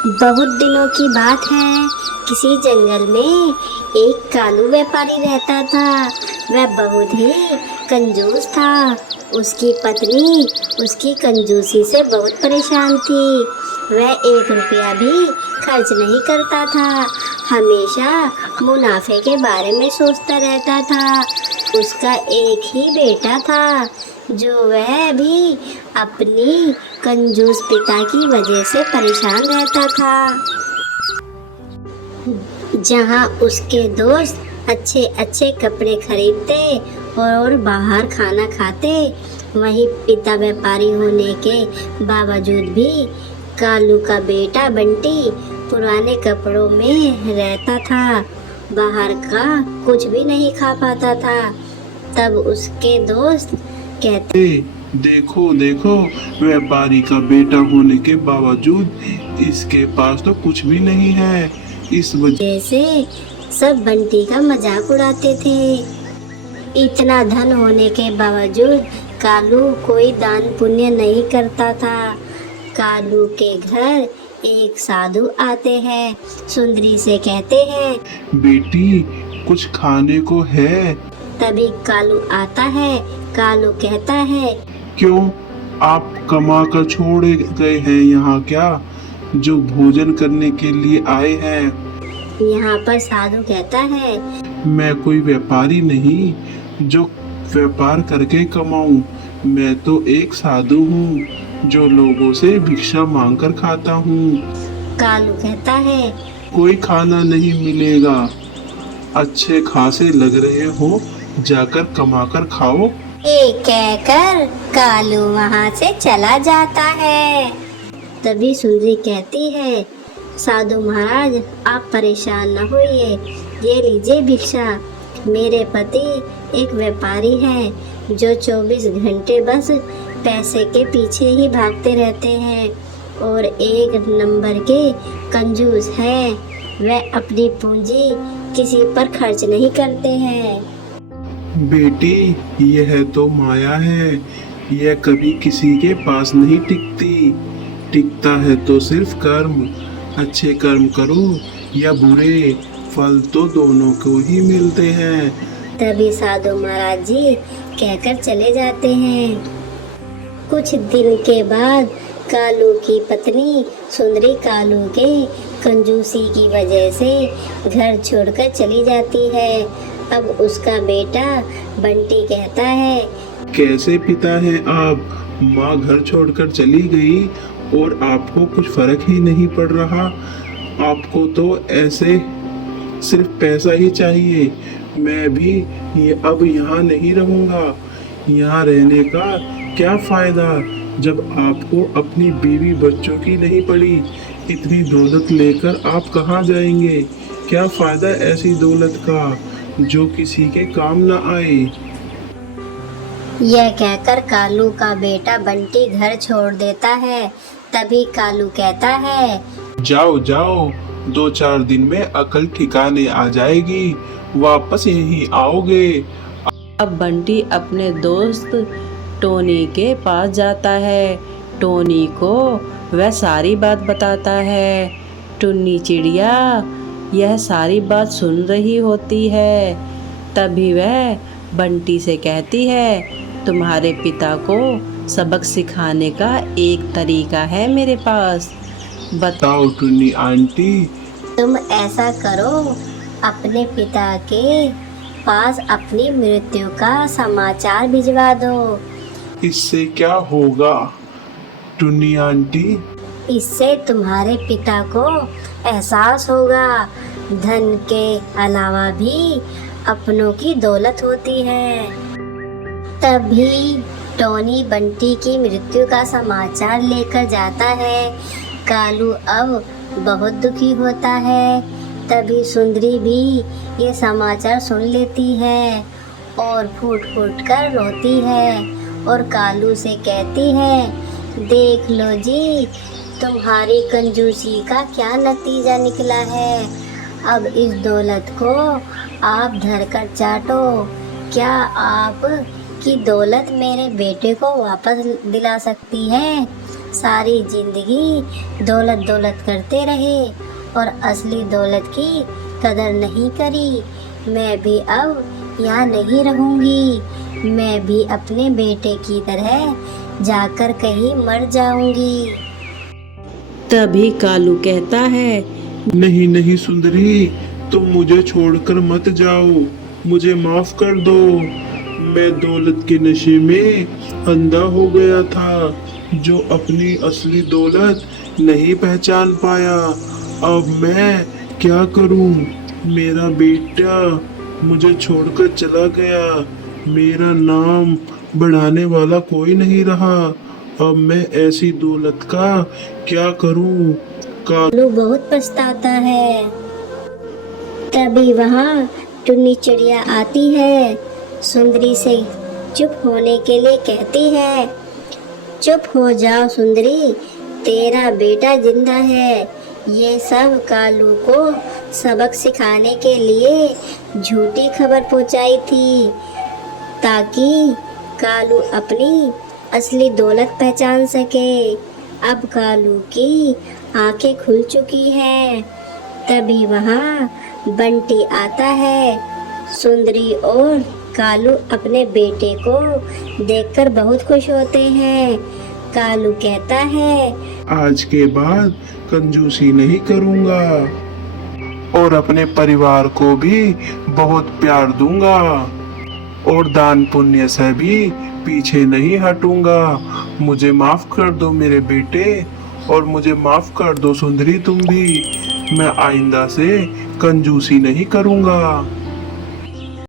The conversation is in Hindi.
बहुत दिनों की बात है, किसी जंगल में एक कालू व्यापारी रहता था। वह बहुत ही कंजूस था। उसकी पत्नी उसकी कंजूसी से बहुत परेशान थी। वह 1 रुपया भी खर्च नहीं करता था, हमेशा मुनाफे के बारे में सोचता रहता था। उसका एक ही बेटा था, जो वह भी अपनी कंजूस पिता की वजह से परेशान रहता था। जहाँ उसके दोस्त अच्छे अच्छे कपड़े खरीदते और बाहर खाना खाते, वहीं पिता व्यापारी होने के बावजूद भी कालू का बेटा बंटी पुराने कपड़ों में रहता था, बाहर का कुछ भी नहीं खा पाता था। तब उसके दोस्त कहते, देखो देखो, व्यापारी का बेटा होने के बावजूद इसके पास तो कुछ भी नहीं है। इस वजह से सब बंटी का मजाक उड़ाते थे। इतना धन होने के बावजूद कालू कोई दान पुण्य नहीं करता था। कालू के घर एक साधु आते हैं, सुंदरी से कहते हैं, बेटी कुछ खाने को है? तभी कालू आता है। कालू कहता है, क्यों, आप कमा कर छोड़ गए हैं यहाँ क्या, जो भोजन करने के लिए आए हैं? यहाँ पर साधु कहता है, मैं कोई व्यापारी नहीं जो व्यापार करके कमाऊं। मैं तो एक साधु हूँ जो लोगों से भिक्षा मांगकर खाता हूँ। कालू कहता है, कोई खाना नहीं मिलेगा, अच्छे खासे लग रहे हो, जाकर कमा कर खाओ। ये कहकर कालू वहाँ से चला जाता है। तभी सुंदरी कहती है, साधु महाराज आप परेशान न होइए, ये लीजिए भिक्षा। मेरे पति एक व्यापारी हैं जो 24 घंटे बस पैसे के पीछे ही भागते रहते हैं और एक नंबर के कंजूस हैं। वह अपनी पूंजी किसी पर खर्च नहीं करते हैं। बेटी यह तो माया है, यह कभी किसी के पास नहीं टिकती। टिकता है तो सिर्फ कर्म। अच्छे कर्म करो या बुरे, फल तो दोनों को ही मिलते हैं। तभी साधु महाराज जी कहकर चले जाते हैं। कुछ दिन के बाद कालू की पत्नी सुंदरी कालू के कंजूसी की वजह से घर छोड़कर चली जाती है। अब उसका बेटा बंटी कहता है, कैसे पिता हैं आप? माँ घर छोड़कर चली गई और आपको कुछ फर्क ही नहीं पड़ रहा। आपको तो ऐसे सिर्फ पैसा ही चाहिए। मैं भी अब यहाँ नहीं रहूँगा। यहाँ रहने का क्या फायदा जब आपको अपनी बीवी बच्चों की नहीं पड़ी। इतनी दौलत लेकर आप कहाँ जाएंगे? क्या फायदा ऐसी दौलत का जो किसी के काम ना आए। यह कहकर कालू का बेटा बंटी घर छोड़ देता है। तभी कालू कहता है, जाओ जाओ, 2-4 दिन में अकल ठिकाने आ जाएगी, वापस यहीं आओगे। अब बंटी अपने दोस्त टोनी के पास जाता है। टोनी को वह सारी बात बताता है। टुन्नी चिड़िया यह सारी बात सुन रही होती है। तभी वह बंटी से कहती है, तुम्हारे पिता को सबक सिखाने का एक तरीका है मेरे पास। बताओ टुन्नी आंटी। तुम ऐसा करो, अपने पिता के पास अपनी मृत्यु का समाचार भिजवा दो। इससे क्या होगा टुन्नी आंटी? इससे तुम्हारे पिता को एहसास होगा, धन के अलावा भी अपनों की दौलत होती है। तभी टोनी बंटी की मृत्यु का समाचार लेकर जाता है। कालू अब बहुत दुखी होता है। तभी सुंदरी भी ये समाचार सुन लेती है और फूट फूट कर रोती है और कालू से कहती है, देख लो जी, तुम्हारी कंजूसी का क्या नतीजा निकला है। अब इस दौलत को आप धर कर चाटो। क्या आप की दौलत मेरे बेटे को वापस दिला सकती है? सारी जिंदगी दौलत दौलत करते रहे और असली दौलत की कदर नहीं करी। मैं भी अब यहाँ नहीं रहूंगी। मैं भी अपने बेटे की तरह जाकर कहीं मर जाऊंगी। तभी कालू कहता है, नहीं नहीं सुंदरी, तुम मुझे छोड़कर मत जाओ, मुझे माफ कर दो। मैं दौलत के नशे में अंधा हो गया था, जो अपनी असली दौलत नहीं पहचान पाया। अब मैं क्या करूं? मेरा बेटा मुझे छोड़कर चला गया, मेरा नाम बढ़ाने वाला कोई नहीं रहा। अब मैं ऐसी दौलत का क्या करूं? कालू बहुत पछताता है। तभी वहाँ टुन्नी चिड़िया आती है, सुंदरी से चुप होने के लिए कहती है, चुप हो जाओ सुंदरी, तेरा बेटा जिंदा है। ये सब कालू को सबक सिखाने के लिए झूठी खबर पहुंचाई थी, ताकि कालू अपनी असली दौलत पहचान सके। अब कालू की आंखें खुल चुकी हैं। तभी वहाँ बंटी आता है। सुंदरी और कालू अपने बेटे को देखकर बहुत खुश होते हैं। कालू कहता है, आज के बाद कंजूसी नहीं करूंगा और अपने परिवार को भी बहुत प्यार दूंगा और दान पुण्य से भी पीछे नहीं हटूंगा। मुझे माफ कर दो मेरे बेटे, और मुझे माफ कर दो सुंदरी तुम भी। मैं आइंदा से कंजूसी नहीं करूंगा।